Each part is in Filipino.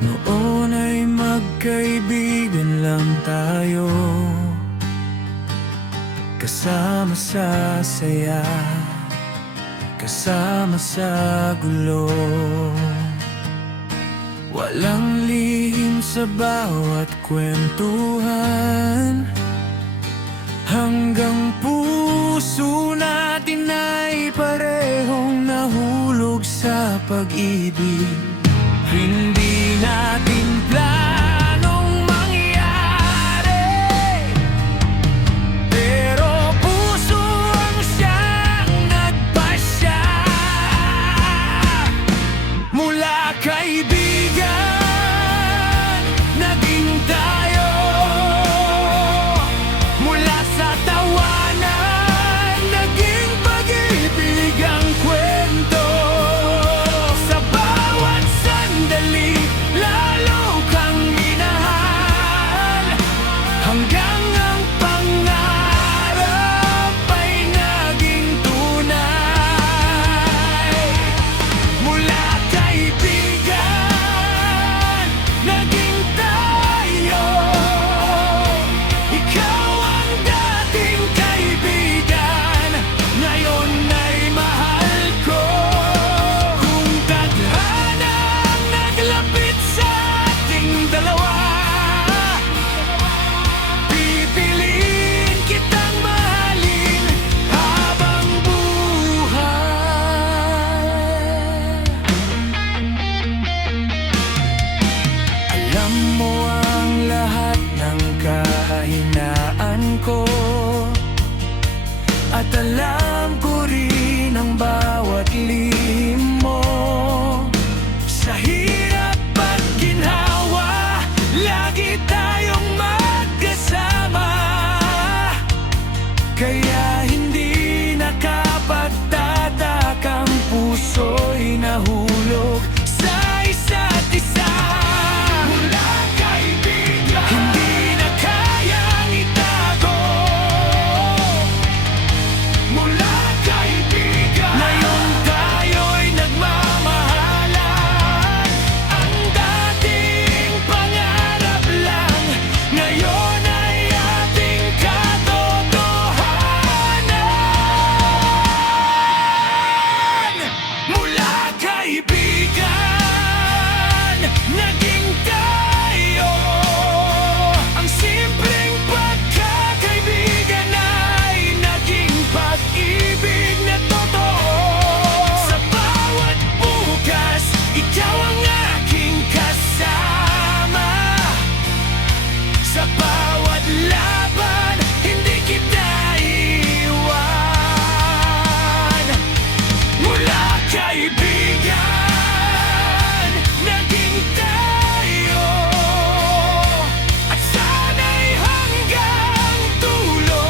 Noon ay magkaibigan lang tayo, kasama sa saya, kasama sa gulo. Walang lihim sa bawat kwentuhan, hanggang puso natin ay parehong nahulog sa pag-ibig. Hindi natin planong mangyari, pero puso ang siyang nagpasya. Mula kaibigan, naging tayo. Mula sa tawanan, naging pag-ibig ang kwento. Sa bawat sandali, lalo kang minahal, hanggang ang pangarap ay naging tunay. Mula kaibigan, naging tayo. Ikaw ang dating kaibigan, ngayon ay mahal ko. Kung tadhana ang naglapit sa ating dalawa, pipiliin kitang mahalin habang buhay. Alam mo ang lahat ng kahinaan ko, at alam ko rin ang bawat lihim mo. Sa hirap at ginhawa, lagi tayong magkasama. Kaya hindi nakapagtatak ang puso'y nahulog sa isa't isa. Mula kaibigan, hindi na kayang itago. Mula kaibigan, ngayon tayo'y nagmamahalan. Ang dating pangarap lang, ngayon ay ating katotohanan. Mula kaibigan, naging tayo. Ang simpleng pagkakaibigan ay naging pag-ibig na totoo. Sa bawat bukas, ikaw ang aking kasama. Sa bawat laban, hindi kita iwan. Mula kaibigan, naging tayo. At sana'y hanggang dulo,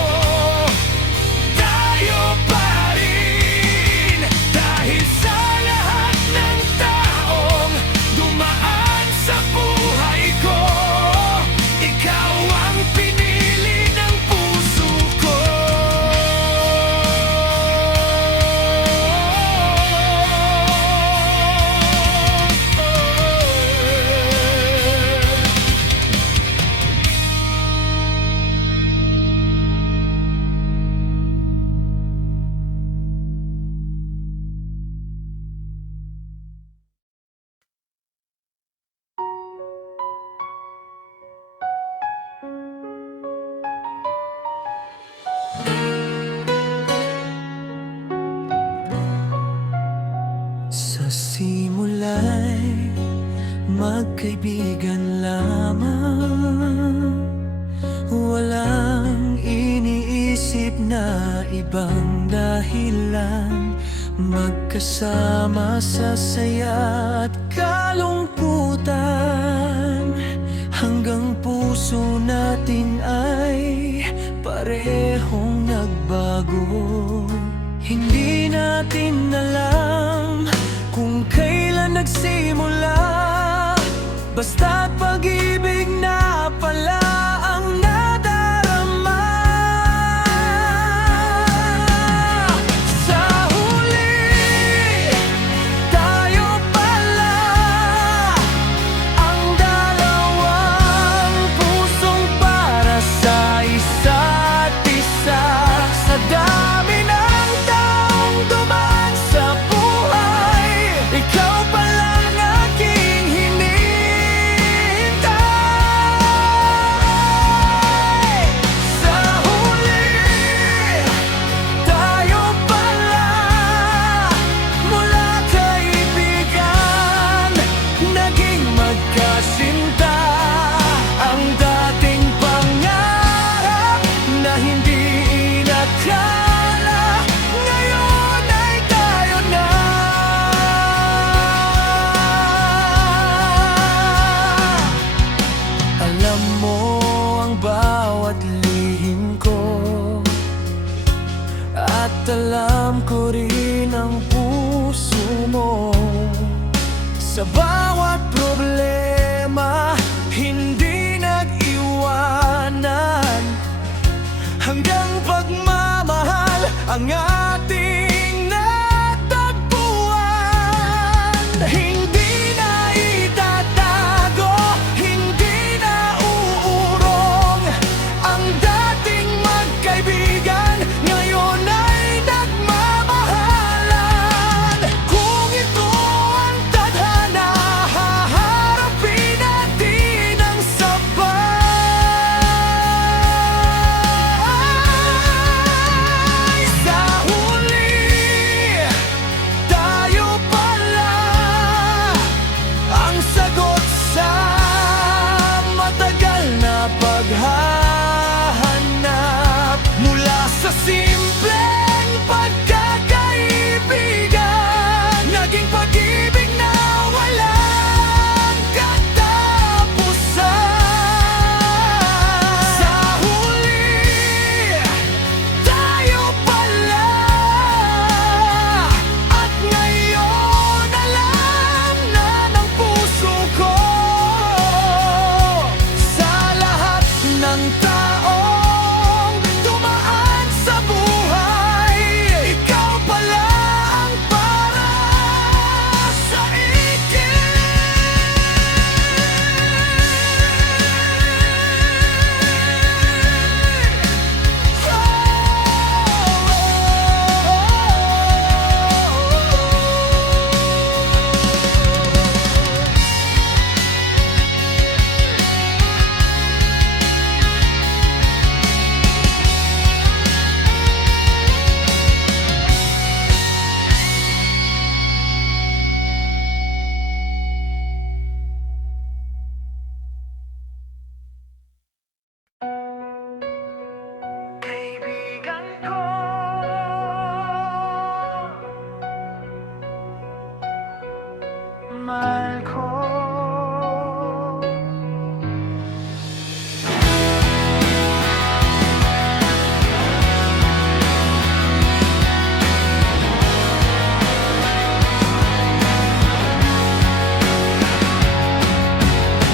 tayo pa rin. Dahil sa lahat ng taong dumaan sa buhay ko, ikaw ang pinili ng puso ko. Sa simula'y magkaibigan lamang, walang iniisip na ibang dahilan. Magkasama sa saya at kalungkutan, hanggang puso natin ay parehong nagbago. Hindi natin alam kung kailan nagsimula, basta't pag-ibig na pala ang nadarama. Sa huli, tayo pala ang magkasinta. Ang dating pangarap na hindi inakala, ngayon ay tayo na. Alam mo ang bawat lihim ko, at alam ko rin ang puso mo. Sa bawat problema, hindi nag-iwanan, hanggang pagmamahal ang ating natagpuan. Hindi na itatago, hindi na uurong ang dating magkaibigan, ngayon ay nagmamahalan. Kung ito ang tadhana, haharapin natin ang sabay. Sa huli, tayo pala ang sagot sa matagal na paghahanap. Mula sa simpleng pagkakaibigan, naging pag-ibig na walang katapusan. Sa huli, tayo pala, at ngayon alam na ng puso ko. Sa lahat ng taong dumaan sa buhay, ikaw pala ang para sa kaibigan ko. Mahal ko.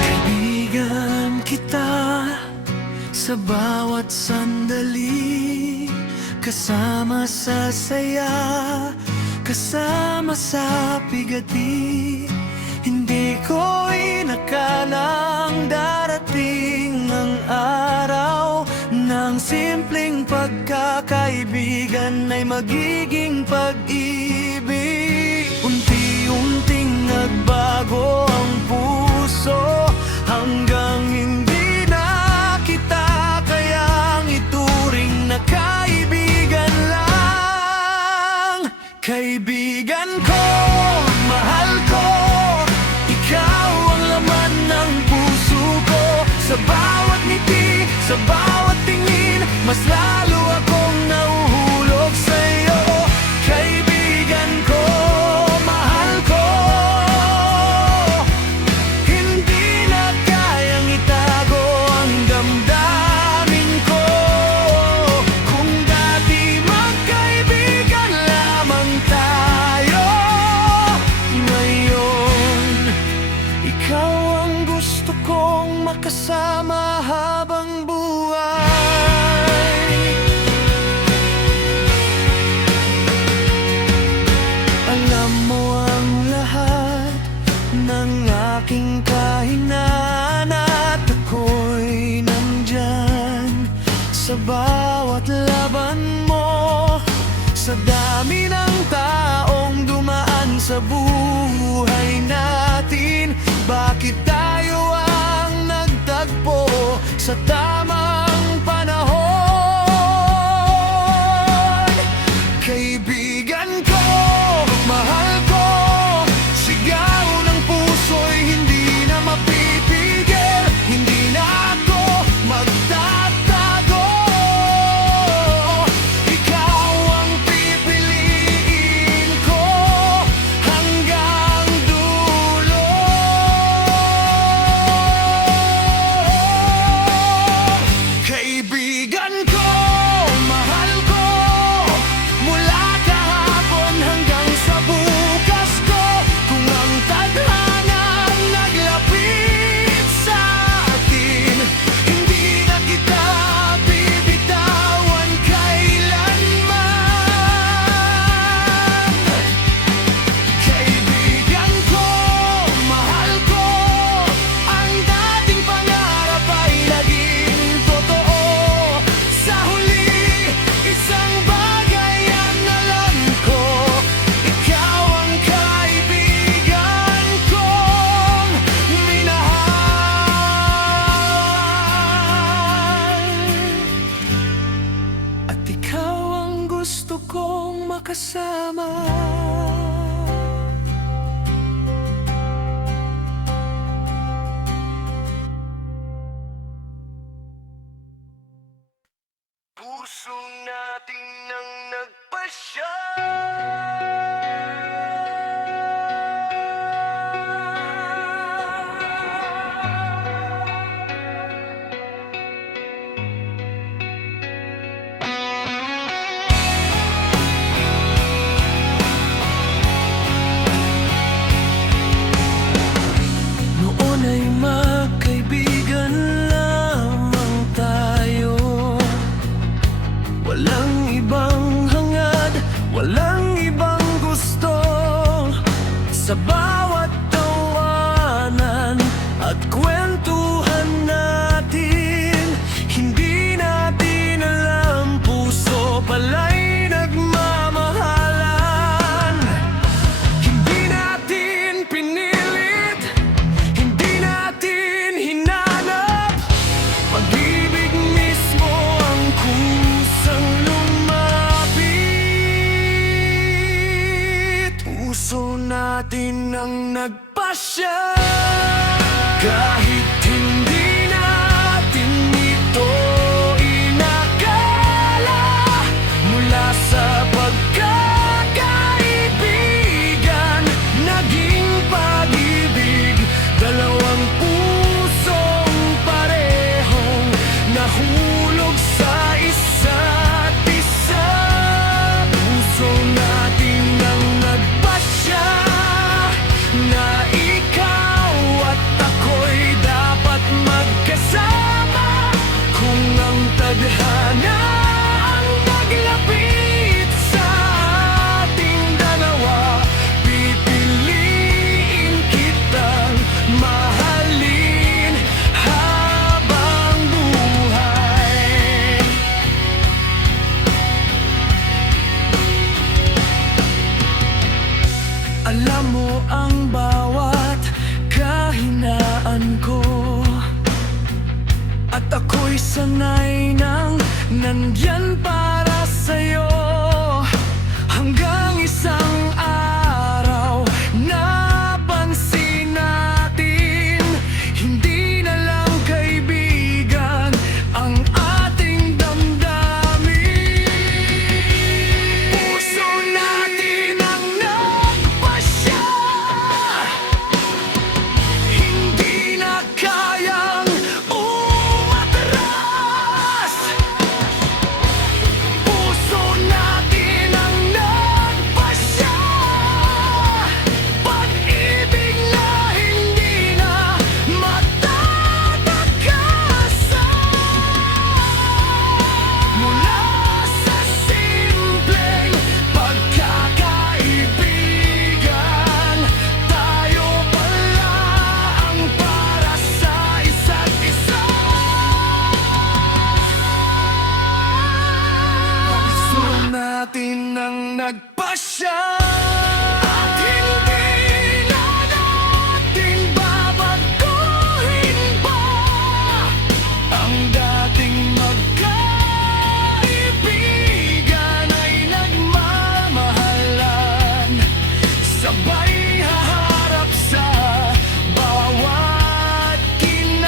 Kaibigan kita sa bawat sandali, kasama sa saya, kasama sa pigati. Hindi ko inakalang darating ang araw ng simpleng pagkakaibigan ay magiging pag-ibig. Unti-unting nagbago ang puso, hanggang hindi na kita kayang ituring na kaibigan lang. Kaibigan ko, mahal ko, ikaw ang laman ng puso ko. Sa bawat ngiti, sa bawat tingin, mas lalo akong nahuhulog sa'yo. Kaibigan ko, mahal ko, hindi na kayang itago ang damdamin ko. Kung dati magkaibigan lamang tayo, ngayon ikaw ang gusto kong makasama habang buhay. Alam mo ang lahat ng aking kahinaan, at ako'y nandyan sa bawat laban mo. Sa dami ng taong dumaan sa buhay natin, bakit tayo ang nagtagpo sa tamang panahon? Kaibigan ko, mahal ko, sigaw ng puso'y hindi na mapili. magkasama. Puso natin ang nagpasya. Noon ay magkaibigan lamang tayo. Walang ibang hangad, walang ibang gusto. Sa bawat tawanan at kwentuhan natin, hindi natin alam, puso pala'y nagmamahalan. Hindi natin pinilit, hindi natin hinanap, pag-ibig mismo ang kusang lumapit. Puso natin ang nagpasya. Kahit hindi natin ito inakala, mula sa pagkakaibigan naging pag-ibig. Dalawang pusong parehong nahulog sa isa't isa. Puso natin ang nagpasya na ikaw at ako'y dapat magkasama. Kung ang tadhana ang naglapit sa ating dalawa, pipiliin kitang mahalin habang buhay. Alam mo ang bawat kahinaan ko, at ako'y sanay nang nandyan para sa'yo. Hanggang isang araw napansin natin, hindi na lang kaibigan ang ating damdamin. Puso natin ang nagpasya, hindi na kayang umatras. Puso natin ang nagpasya, pag-ibig na hindi na matatakasan. Mula sa simpleng pagkakaibigan, tayo pala ang para sa isa't isa. Puso natin ang nagpasya, at hindi na natin babaguhin pa ang dating magkaibigan ay nagmamahalan. Sabay haharap sa bawat kinabukasan.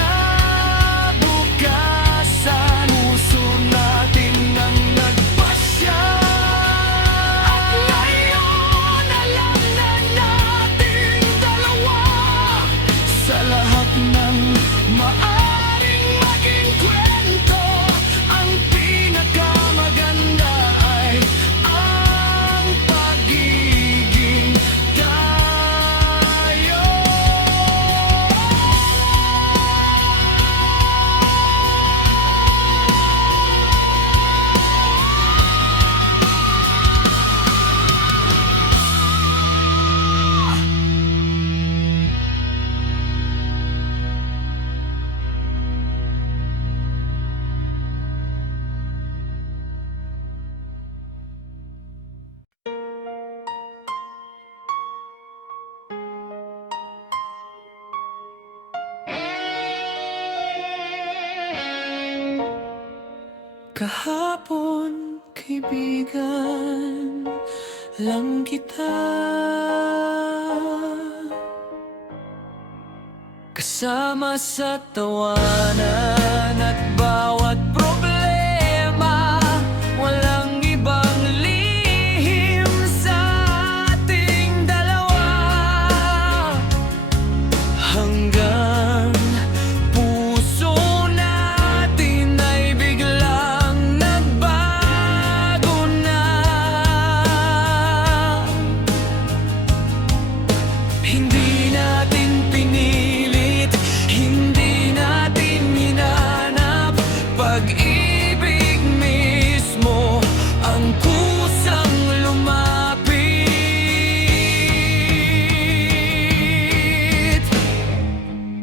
Puso natin ang nagpasya, at ngayon alam na nating dalawa, sa lahat ng maaring maging kwento, ang pinakamaganda ay ang pagiging tayo. Kahapon, kaibigan, lang kita. Kasama sa tawanan at bawat problema, walang ibang lihim sa ating dalawa. Hanggang puso natin ay biglang nagbago na. Hindi natin pinilit, hindi natin hinanap, pag-ibig mismo ang kusang lumapit.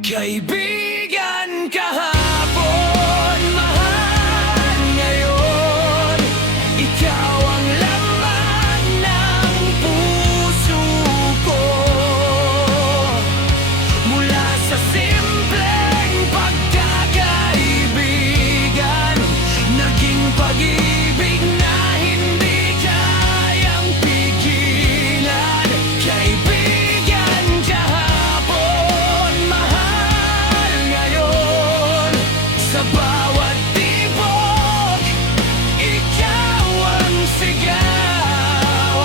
Kaibigan kahapon, mahal ngayon, ikaw ang laman ng puso ko. Mula sa simpleng pagkakaibigan, naging pag-ibig na hindi kayang pigilan. Kaibigan kahapon, mahal ngayon, sa bawat tibok, ikaw ang sigaw.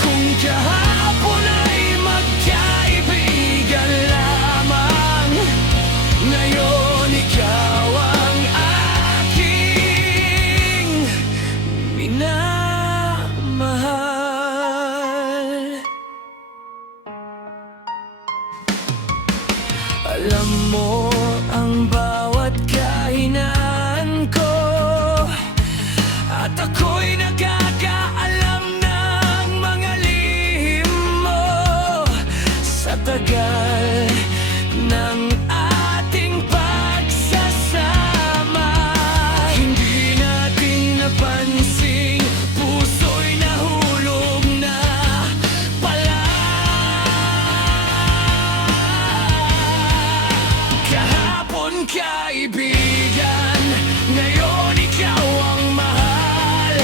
Kung kahapon ay magkaibigan lamang, ngayon ikaw ang aking minamahal. Alam mo ang bawat kahinaan ko, at ako'y nakakaalam ng mga lihim mo. Sa tagal ng ating pagsasama, hindi natin napansin, puso'y nahulog na pala. Kahapon kaibigan, ngayon ikaw ang mahal.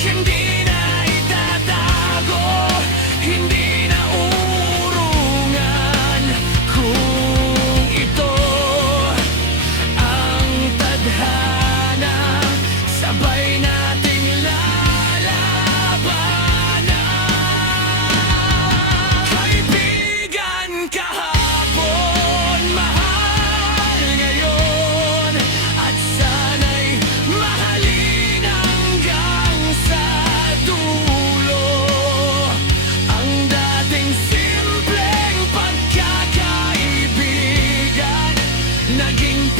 Hindi na itatago, hindi na uurungan, kung ito ang tadhana, sabay nating lalabanan. Kaibigan kahapon, mahal ngayon, at sana'y mahalin hanggang sa dulo. Ang dating simpleng pagkakaibigan, naging